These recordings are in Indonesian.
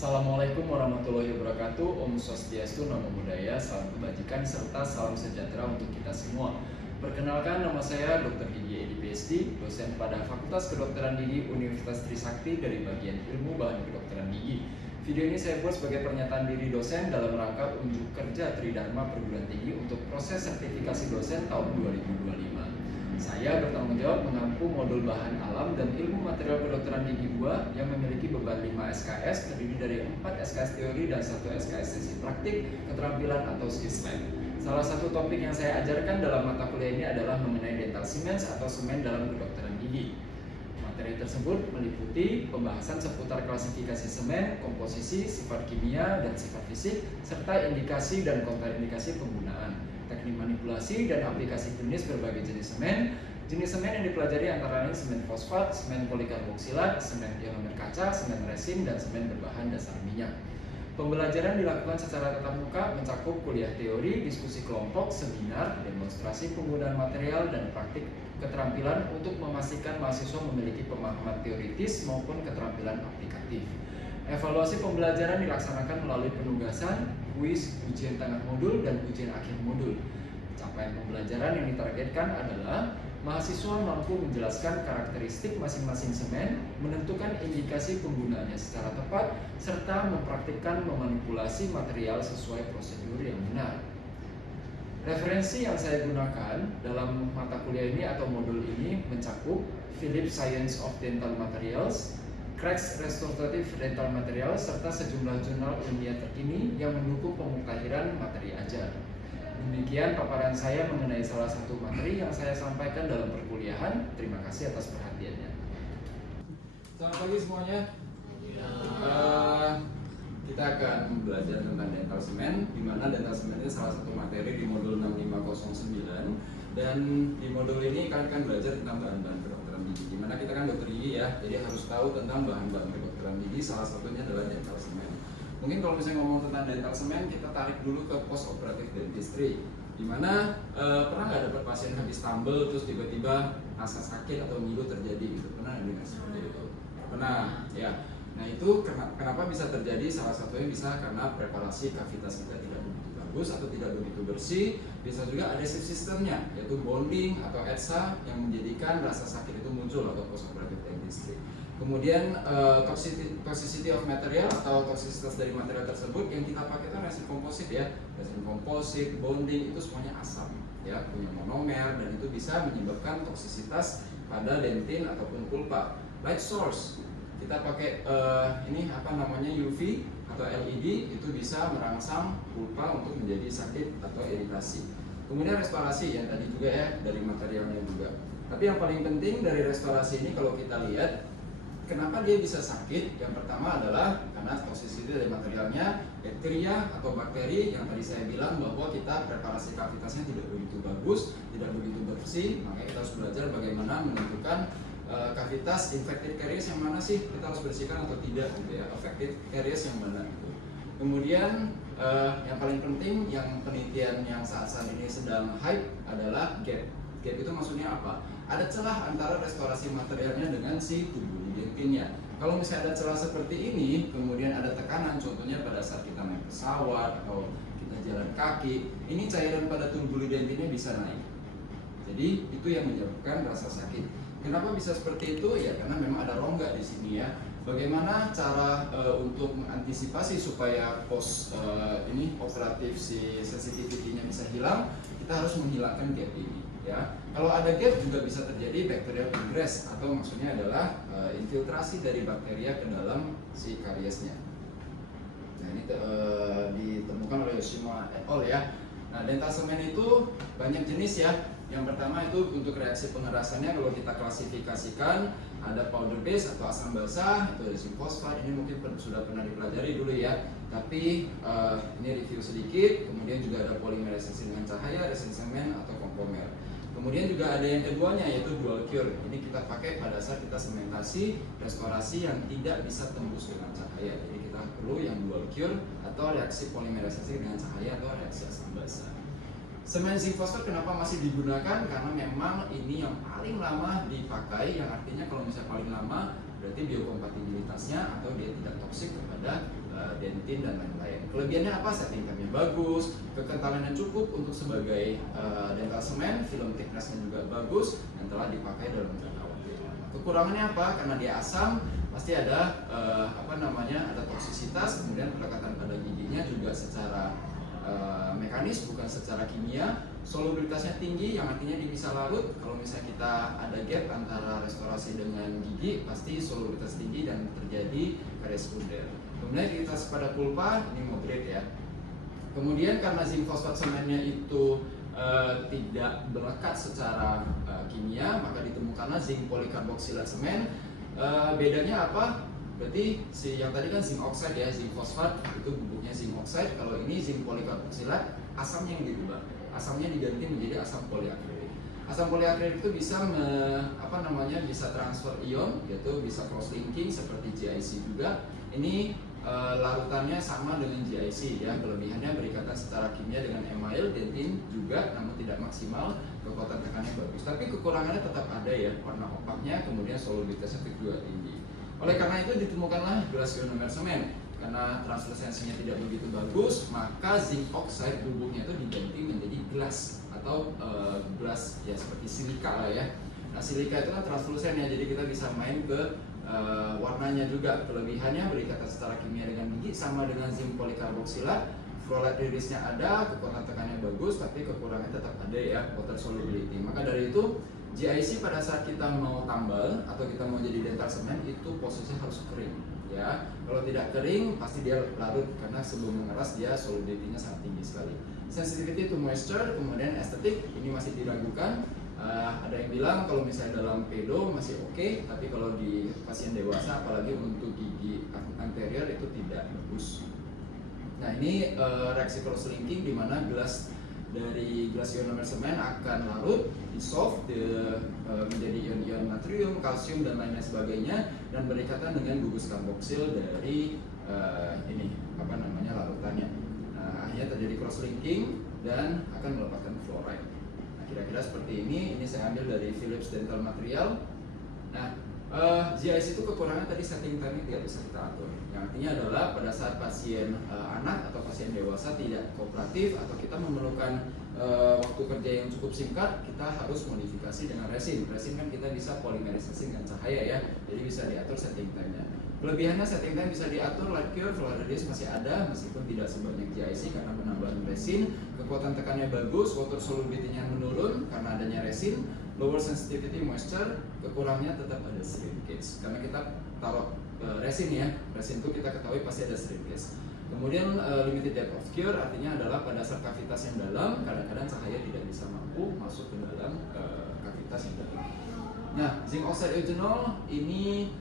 Assalamualaikum warahmatullahi wabarakatuh. Om Swastiastu, Namo Buddhaya, salam kebajikan serta salam sejahtera untuk kita semua. Perkenalkan, nama saya Dr. Gigi Edi PhD, dosen pada Fakultas Kedokteran Gigi Universitas Trisakti dari bagian Ilmu Bahan Kedokteran Gigi. Video ini saya buat sebagai pernyataan diri dosen dalam rangka unjuk kerja Tridharma Perguruan Tinggi untuk proses sertifikasi dosen tahun 2025. Saya bertanggung jawab mengampu modul bahan alam dan ilmu material kedokteran gigi 2 yang memiliki beban 5 SKS terdiri dari 4 SKS teori dan 1 SKS sesi praktik, keterampilan atau skills lab. Salah satu topik yang saya ajarkan dalam mata kuliah ini adalah mengenai dental cements atau semen dalam kedokteran gigi. Materi tersebut meliputi pembahasan seputar klasifikasi semen, komposisi, sifat kimia dan sifat fisik, serta indikasi dan kontraindikasi penggunaan, teknik manipulasi dan aplikasi klinis berbagai jenis semen. Jenis semen yang dipelajari antara lain semen fosfat, semen polikarboksilat, semen ionomer kaca, semen resin, dan semen berbahan dasar minyak. Pembelajaran dilakukan secara tatap muka, mencakup kuliah teori, diskusi kelompok, seminar, demonstrasi penggunaan material, dan praktik keterampilan untuk memastikan mahasiswa memiliki pemahaman teoritis maupun keterampilan aplikatif. Evaluasi pembelajaran dilaksanakan melalui penugasan, kuis, ujian tengah modul, dan ujian akhir modul. Capaian pembelajaran yang ditargetkan adalah mahasiswa mampu menjelaskan karakteristik masing-masing semen, menentukan indikasi penggunaannya secara tepat, serta mempraktikkan memanipulasi material sesuai prosedur yang benar. Referensi yang saya gunakan dalam mata kuliah ini atau modul ini mencakup Philips Science of Dental Materials, Cracks Restorative Dental Materials, serta sejumlah jurnal ilmiah terkini yang mendukung pemutahiran materi ajar. Demikian paparan saya mengenai salah satu materi yang saya sampaikan dalam perkuliahan. Terima kasih atas perhatiannya. Selamat pagi semuanya. Kita akan belajar tentang dental semen, di mana dental semen ini salah satu materi di modul 6509. Dan di modul ini kalian akan belajar tentang bahan-bahan kedokteran gigi. Di mana kita kan dokter gigi ya, jadi harus tahu tentang bahan-bahan kedokteran gigi. Salah satunya adalah dental semen. Mungkin kalau misalnya ngomong tentang dental semen, kita tarik dulu ke post operative dentistry. Dimana pernah nggak dapat pasien habis tumble terus tiba-tiba rasa sakit atau ngilu terjadi gitu? Pernah dengar seperti itu? Pernah, ya. Nah itu kenapa bisa terjadi? Salah satunya bisa karena preparasi kavitas kita tidak begitu bagus atau tidak begitu bersih. Bisa juga ada sistemnya, yaitu bonding atau ETSA yang menjadikan rasa sakit itu muncul atau post operative dentistry. Kemudian toxicity of material atau toksisitas dari material tersebut yang kita pakai itu resin komposit ya. Resin komposit, bonding itu semuanya asam ya, punya monomer dan itu bisa menyebabkan toksisitas pada dentin ataupun pulpa. Light source, kita pakai ini apa namanya UV atau LED itu bisa merangsang pulpa untuk menjadi sakit atau iritasi. Kemudian restorasi yang tadi juga ya dari materialnya juga. Tapi yang paling penting dari restorasi ini kalau kita lihat kenapa dia bisa sakit? Yang pertama adalah karena toksisitas dari materialnya, bakteria atau bakteri yang tadi saya bilang bahwa kita preparasi kavitasnya tidak begitu bagus, tidak begitu bersih, makanya kita harus belajar bagaimana menentukan kavitas infected caries yang mana sih kita harus bersihkan atau tidak gitu ya, affected caries yang mana itu. Kemudian yang paling penting yang penelitian yang saat ini sedang hype adalah gap. Gap itu maksudnya apa? Ada celah antara restorasi materialnya dengan si tubuh dentinnya. Kalau misalnya ada celah seperti ini, kemudian ada tekanan, contohnya pada saat kita naik pesawat atau kita jalan kaki, ini cairan pada tubuh dentinnya bisa naik. Jadi itu yang menyebabkan rasa sakit. Kenapa bisa seperti itu? Ya karena memang ada rongga di sini ya. Bagaimana cara untuk mengantisipasi supaya post ini operatif si sensitivity-nya bisa hilang? Kita harus menghilangkan gap ini. Ya, kalau ada gap juga bisa terjadi bacterial ingress atau maksudnya adalah infiltrasi dari bakteria ke dalam si kariesnya. Nah ini ditemukan oleh Yoshima et al. Ya. Nah dental semen itu banyak jenis ya. Yang pertama itu untuk reaksi pengerasannya kalau kita klasifikasikan ada powder base atau asam basah, itu resin fosfat, ini mungkin sudah pernah dipelajari dulu ya. Tapi ini review sedikit. Kemudian juga ada polimerisasi dengan cahaya, resin semen atau kompomer. Kemudian juga ada yang keduanya yaitu dual cure. Ini kita pakai pada saat kita sementasi, restorasi yang tidak bisa tembus dengan cahaya. Jadi kita perlu yang dual cure atau reaksi polimerisasi dengan cahaya atau reaksi asam basah. Semen zinc fosfat kenapa masih digunakan? Karena memang ini yang paling lama dipakai, yang artinya kalau misalnya paling lama berarti biokompatibilitasnya atau dia tidak toksik kepada dentin dan lain-lain. Kelebihannya apa? Setting time-nya bagus, kekentalannya cukup untuk sebagai dental semen, film thickness-nya juga bagus dan telah dipakai dalam jangka waktu lama. Kekurangannya apa? Karena dia asam, pasti ada ada toksisitas, kemudian pendekatan pada giginya juga secara mekanis bukan secara kimia. Solubilitasnya tinggi yang artinya dia bisa larut. Kalau misalnya kita ada gap antara restorasi dengan gigi, pasti solubilitas tinggi dan terjadi karies sekunder. Kemudian kita pada pulpa ini moderate ya. Kemudian karena zinc fosfat semennya itu tidak melekat secara kimia, maka ditemukanlah zinc polikarboksilat semen. Bedanya apa? Berarti yang tadi kan zinc oxide ya, zinc fosfat itu bubuknya zinc oxide. Kalau ini zinc polikarboksilat, asamnya yang diubah. Asamnya diganti menjadi asam poliakrilik. Asam poliakrilik itu bisa bisa transfer ion, yaitu bisa cross linking seperti GIC juga. Ini larutannya sama dengan GIC ya, kelebihannya berikatan secara kimia dengan email, dentin juga, namun tidak maksimal, kekuatan tekannya bagus. Tapi kekurangannya tetap ada ya, warna opaknya, kemudian solubilitasnya juga tinggi. Oleh karena itu ditemukanlah gelas ionomer semen. Karena translusensinya tidak begitu bagus, maka zinc oxide bubuknya itu diganti menjadi gelas atau gelas ya seperti silika lah ya. Nah silika itu kan translusen ya, jadi kita bisa main ke warnanya juga. Kelebihannya berikatan secara kimia dengan gigi, sama dengan zinc polikarboksilat. Fluoride rilisnya ada, kekuatan tekannya bagus, tapi kekurangannya tetap ada ya, water solubility. Maka dari itu GIC pada saat kita mau tambal atau kita mau jadi dental semen itu posisinya harus kering ya. Kalau tidak kering pasti dia larut karena sebelum mengeras dia solubility-nya sangat tinggi sekali. Sensitivity to moisture, kemudian estetik ini masih diragukan. Ada yang bilang kalau misalnya dalam pedo masih oke, tapi kalau di pasien dewasa apalagi untuk gigi anterior itu tidak bagus. Nah ini reaksi cross linking di mana gelas dari gelas ionomer semen akan larut, dissolve menjadi ion-ion natrium, kalsium dan lainnya sebagainya dan berikatan dengan gugus karboksil dari larutannya. Nah, akhirnya terjadi cross linking dan akan melepaskan fluoride. Nah, kira-kira seperti ini saya ambil dari Philips Dental Material. Nah, GIC itu kekurangan tadi setting time tidak bisa kita atur. Yang artinya adalah pada saat pasien anak atau pasien dewasa tidak kooperatif atau kita memerlukan waktu kerja yang cukup singkat, kita harus modifikasi dengan resin. Resin kan kita bisa polimerisasi dengan cahaya ya, jadi bisa diatur setting time-nya. Kelebihannya setting time bisa diatur, light cure, fluoride release masih ada meskipun tidak sebanyak GIC karena penambahan resin. Kekuatan tekannya bagus, water solubility-nya menurun karena adanya resin. Lower sensitivity moisture, kekurangnya tetap ada shrinkage karena kita taruh resin ya. Resin itu kita ketahui pasti ada shrinkage. Kemudian limited depth of cure artinya adalah pada saat kavitas yang dalam kadang-kadang cahaya tidak bisa mampu masuk ke dalam kavitas yang dalam. Nah, zinc oxide eugenol ini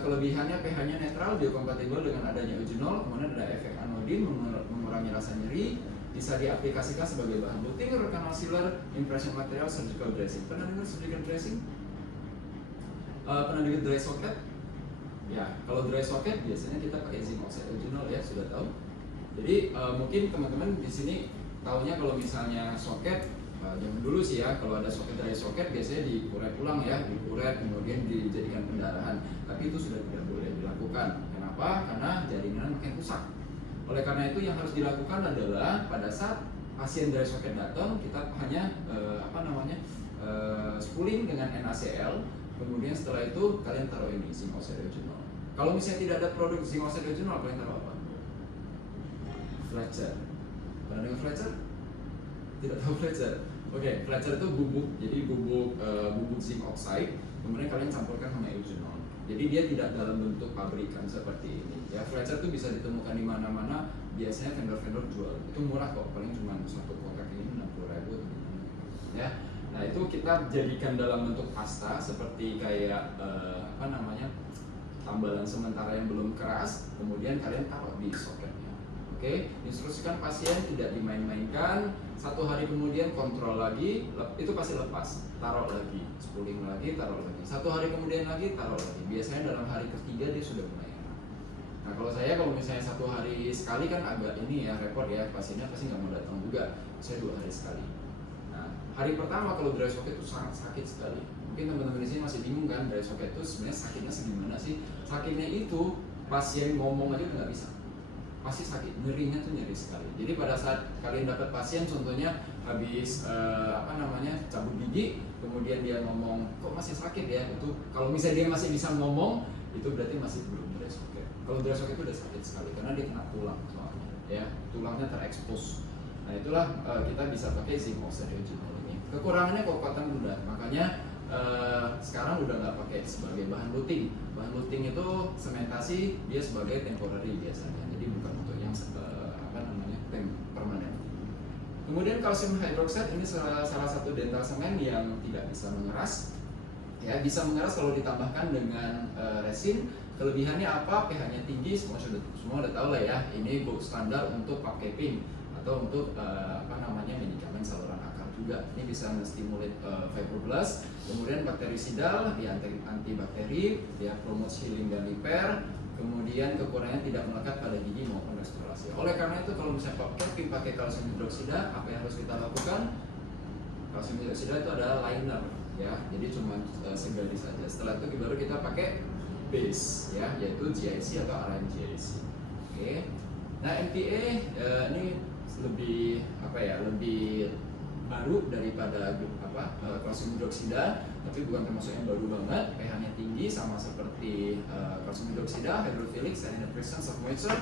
kelebihannya pH-nya netral, biokompatibel dengan adanya eugenol, kemudian ada efek anodin mengurangi rasa nyeri, bisa diaplikasikan sebagai bahan luting, root canal sealer, impression material, surgical dressing. Pernah dengar surgical dressing? Pernah dengar dry socket? Ya, kalau dry socket biasanya kita pakai zinc oxide eugenol ya, sudah tahu. Jadi mungkin teman-teman di sini tahunya kalau misalnya socket zaman dulu sih ya, kalau ada socket dry socket biasanya dikuret ulang ya, dikuret kemudian dijadikan pendarahan. Tapi itu sudah tidak boleh dilakukan. Kenapa? Karena jaringan makin rusak. Oleh karena itu yang harus dilakukan adalah pada saat pasien dry socket datang kita hanya spooling dengan NaCl. Kemudian setelah itu kalian taruh ini zinc oxide eugenol. Kalau misalnya tidak ada produk zinc oxide eugenol, kalian taruh apa? Fletcher. Pernah dengar Fletcher? Tidak tahu Fletcher? Oke, Fletcher itu bubuk, jadi bubuk zinc oxide. Kemudian kalian campurkan sama eugenol. Jadi dia tidak dalam bentuk pabrikan seperti ini. Ya, Fletcher itu bisa ditemukan di mana-mana. Biasanya vendor-vendor jual. Itu murah kok, paling cuma satu kotak ini 60.000 ya. Nah itu kita jadikan dalam bentuk pasta seperti kayak tambalan sementara yang belum keras. Kemudian kalian taruh di soketnya. Oke, instruksikan pasien tidak dimain-mainkan. 1 hari kemudian kontrol lagi, itu pasti lepas. Taruh lagi, spooling lagi, taruh lagi. 1 hari kemudian lagi, taruh lagi. Biasanya dalam hari ketiga dia sudah mulai enak. Nah kalau misalnya 1 hari sekali kan agak ini ya repot ya, pasiennya pasti nggak mau datang juga. Saya 2 hari sekali. Nah hari pertama kalau dry socket itu sangat sakit sekali. Mungkin teman-teman di sini masih bingung kan, dry socket itu sebenarnya sakitnya segimana sih? Sakitnya itu pasien ngomong aja udah nggak bisa, pasti sakit, nyerinya tuh nyeri sekali. Jadi pada saat kalian dapat pasien, contohnya habis cabut gigi, kemudian dia ngomong kok masih sakit ya, itu kalau misalnya dia masih bisa ngomong, itu berarti masih belum dry socket. Kalau dry socket itu udah sakit sekali karena dia kena tulang soalnya, ya tulangnya terekspos. Nah itulah kita bisa pakai zinc oxide retinol ini. Kekurangannya kekuatan mudah, makanya sekarang udah nggak pakai sebagai bahan luting. Bahan luting itu sementasi, dia sebagai temporary biasanya, jadi bukan untuk yang permanen. Kemudian kalsium hydroxide ini salah satu dental semen yang tidak bisa mengeras. Ya, bisa mengeras kalau ditambahkan dengan resin. Kelebihannya apa? pH-nya tinggi, semua udah tahu lah ya. Ini gold standar untuk pakai PIM atau untuk medikamen saluran akar juga. Ini bisa menstimulate fibroblast. Kemudian bakterisidal, dia antibakteri, dia promote healing dan repair. Kemudian kekurangannya tidak melekat pada gigi maupun restorasi. Oleh karena itu kalau misalnya pakai kalsium hidroksida, apa yang harus kita lakukan? Kalsium hidroksida itu adalah liner, ya. Jadi cuma segaris saja. Setelah itu baru kita pakai base, ya, yaitu GIC atau RMGIC. Oke. Nah MTA ini lebih lebih baru daripada kalsium hidroksida, tapi bukan termasuk yang baru banget. pH-nya tinggi, sama seperti kalsium hidroksida, hydrophilic and in the presence of moisture.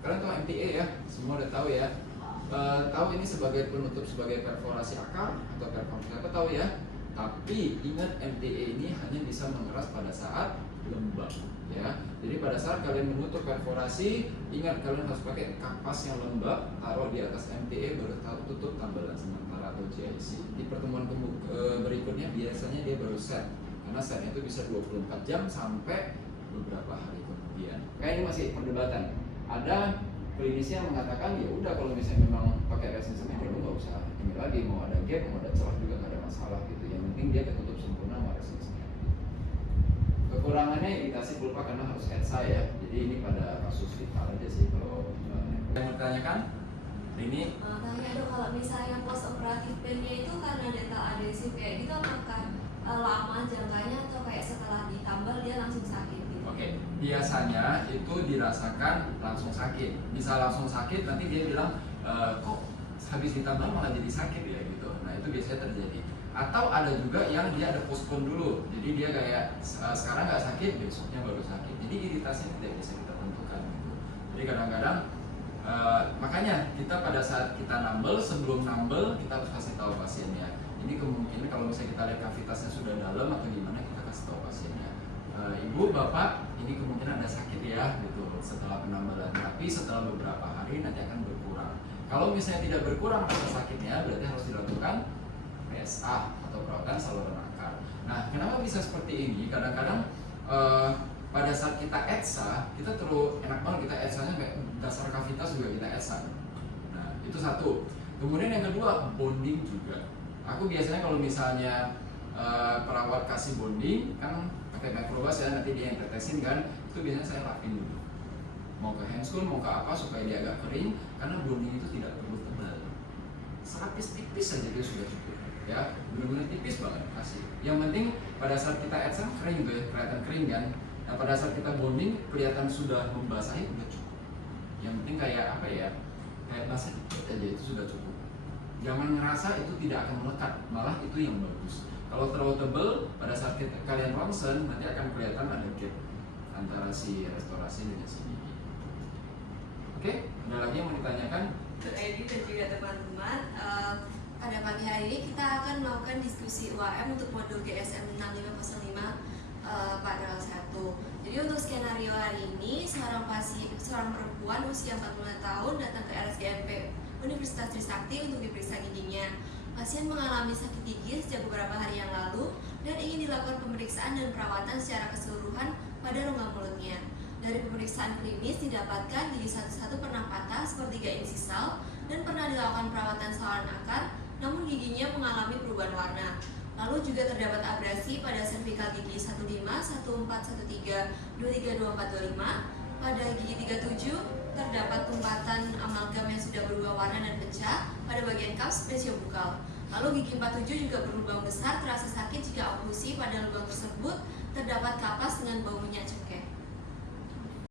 Kalian tahu MTA ya, semua udah tahu ya. Tahu ini sebagai penutup, sebagai perforasi akar atau perforasi apa tahu ya. Tapi ingat MTA ini hanya bisa mengeras pada saat lembab, ya. Jadi pada saat kalian menutup perforasi, ingat kalian harus pakai kapas yang lembab, taruh di atas MTA, baru tutup tambalan sementara atau GIC. Di pertemuan berikutnya biasanya dia baru set, karena setnya itu bisa 24 jam sampai beberapa hari kemudian. Kayak ini masih perdebatan. Ada klinisi yang mengatakan ya udah kalau misalnya memang pakai resin semen ya nggak usah ini lagi, mau ada gap, mau ada celah juga nggak ada masalah gitu. Yang penting dia ketutup sempurna sama resin semen. Kekurangannya iritasi pulpa karena harus ETSA ya. Jadi ini pada kasus vital aja sih kalau yang mau ditanyakan ini. Tanya dok, kalau misalnya post operatif pain-nya itu karena dental adhesif kayak gitu, apakah lama jangkanya atau kayak setelah ditambal dia langsung sakit gitu? Oke, biasanya itu dirasakan langsung sakit. Bisa langsung sakit, nanti dia bilang kok habis ditambal malah jadi sakit ya gitu. Nah itu biasanya terjadi. Atau ada juga yang dia ada postpone dulu, jadi dia kayak sekarang nggak sakit, besoknya baru sakit. Jadi iritasinya tidak bisa kita tentukan gitu. Jadi kadang-kadang makanya kita pada saat kita nambel, sebelum nambel kita harus kasih tahu pasiennya. Ini kemungkinan kalau misalnya kita lihat kavitasnya sudah dalam atau gimana, kita kasih tahu pasiennya. Ibu, bapak, ini kemungkinan ada sakit ya gitu setelah penambalan. Tapi setelah beberapa hari nanti akan berkurang. Kalau misalnya tidak berkurang rasa sakitnya, berarti harus dilakukan PSA atau perawatan saluran akar. Nah, kenapa bisa seperti ini? Kadang-kadang pada saat kita ETSA, kita terus enak banget kita ETSA-nya kayak dasar kavitas juga kita ETSA. Nah, itu satu. Kemudian yang kedua, bonding juga. Aku biasanya kalau misalnya perawat kasih bonding, kan pakai microbus ya, nanti dia yang tetesin kan, itu biasanya saya lapin dulu. Mau ke handscoon, mau ke apa supaya dia agak kering, karena bonding itu tidak perlu tebal. Serapis tipis saja dia sudah cukup. Ya, benar-benar tipis banget kasih. Yang penting pada saat kita ETSA kering tuh ya, kelihatan kering kan. Nah pada saat kita bonding kelihatan sudah membasahi udah cukup. Yang penting kayak apa ya, kayak basah dikit aja itu sudah cukup. Jangan ngerasa itu tidak akan melekat, malah itu yang bagus. Kalau terlalu tebal, pada saat kalian ronsen nanti akan kelihatan ada gap antara si restorasi dengan si gigi. Oke, ada lagi yang mau ditanyakan? Untuk Edi dan juga teman-teman, pada pagi hari ini kita akan melakukan diskusi UAM untuk modul GSM 6505 pada 1. Jadi untuk skenario hari ini, seorang perempuan usia 45 tahun datang ke RSGMP Universitas Trisakti untuk diperiksa giginya. Pasien mengalami sakit gigi sejak beberapa hari yang lalu dan ingin dilakukan pemeriksaan dan perawatan secara keseluruhan pada rongga mulutnya. Dari pemeriksaan klinis didapatkan gigi satu-satu pernah patah sepertiga insisal dan pernah dilakukan perawatan saluran akar, namun giginya mengalami perubahan warna. Lalu juga terdapat abrasi pada servikal gigi 15, 14, 13, 23, 24, 25. Pada gigi 37 terdapat tumpatan amalgam yang sudah berubah warna dan pecah pada bagian cup spesiobukal. Lalu gigi 47 juga berlubang besar, terasa sakit jika oklusi pada lubang tersebut